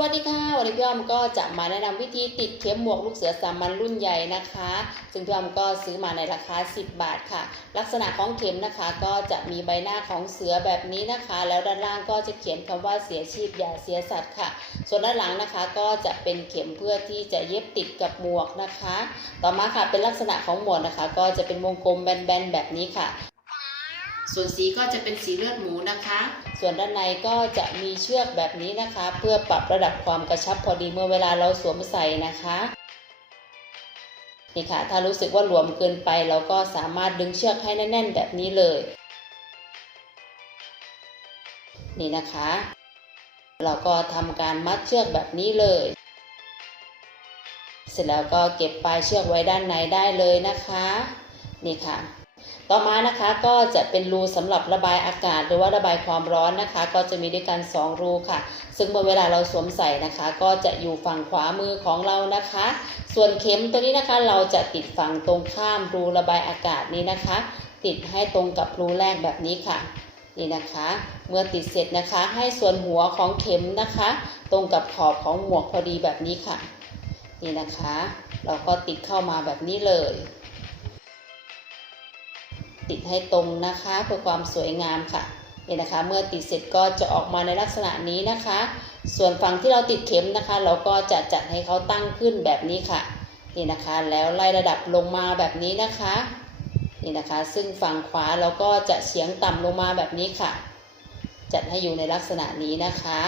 วัสดีค่ะ วันนี้พี่อ้อมก็จะมาแนะนำวิธีติดเข็มหมวกลูกเสือสามัญรุ่นใหญ่นะคะ ซึ่งพี่อ้อมก็ซื้อมาในราคา 10 บาทค่ะ ลักษณะของเข็มนะคะก็จะมีใบหน้าของเสือแบบนี้นะคะ แล้วด้านล่างก็จะเขียนคำว่าเสียชีพอย่าเสียสัตว์ค่ะ ส่วนด้านหลังนะคะก็จะเป็นเข็มเพื่อที่จะเย็บติดกับหมวกนะคะ ต่อมาค่ะเป็นลักษณะของหมวกนะคะ ก็จะเป็นวงกลมแบนๆแบบนี้ค่ะ ส่วนสีก็จะเป็นสีเลือดหมูนะคะ ส่วนด้านในก็จะมีเชือกแบบนี้นะคะ เพื่อปรับระดับความกระชับพอดีเมื่อเวลาเราสวมใส่นะคะนี่ค่ะ ถ้ารู้สึกว่าหลวมเกินไปเราก็สามารถดึงเชือกให้แน่น ๆ แบบนี้เลย นี่นะคะ เราก็ทำการมัดเชือกแบบนี้เลย เสร็จแล้วก็เก็บปลายเชือกไว้ด้านในได้เลยนะคะ นี่ค่ะ ต่อมานะคะก็จะเป็นรูสำหรับระบายอากาศหรือว่าระบายความร้อนนะคะ ก็จะมีด้วยกัน 2 รูค่ะ ซึ่งเมื่อเวลาเราสวมใส่นะคะ ก็จะอยู่ฝั่งขวามือของเรานะคะ ส่วนเข็มตัวนี้นะคะเราจะติดฝั่งตรงข้ามรูระบายอากาศนี้นะคะ ติดให้ตรงกับรูแรกแบบนี้ค่ะนี่นะคะ เมื่อติดเสร็จนะคะให้ส่วนหัวของเข็มนะคะ ตรงกับขอบของหมวกพอดีแบบนี้ค่ะ นี่นะคะ เราก็ติดเข้ามาแบบนี้เลย ติดให้ตรงนะคะเพื่อความสวยงามค่ะนี่นะคะ เมื่อติดเสร็จก็จะออกมาในลักษณะนี้นะคะ ส่วนฝั่งที่เราติดเข็มนะคะ เราก็จะจัดให้เขาตั้งขึ้นแบบนี้ค่ะนี่นะคะแล้วไล่ระดับลงมาแบบนี้นะคะนี่นะคะ ซึ่งฝั่งขวาเราก็จะเฉียงต่ำลงมาแบบนี้ค่ะ จัดให้อยู่ในลักษณะนี้นะคะ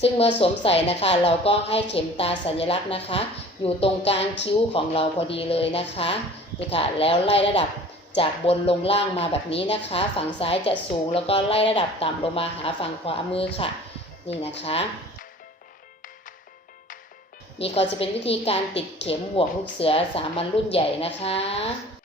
ซึ่งเมื่อสวมใส่นะคะ เราก็ให้เข็มตาสัญลักษณ์นะคะ อยู่ตรงกลางคิ้วของเราพอดีเลยนะคะนี่ค่ะแล้วไล่ระดับ จากบนลงล่างมาแบบนี้นะคะ ฝั่งซ้ายจะสูงแล้วก็ไล่ระดับต่ำลงมาหาฝั่งขวามือค่ะ นี่นะคะ นี่ก็จะเป็นวิธีการติดเข็มหมวกลูกเสือสามัญรุ่นใหญ่นะคะ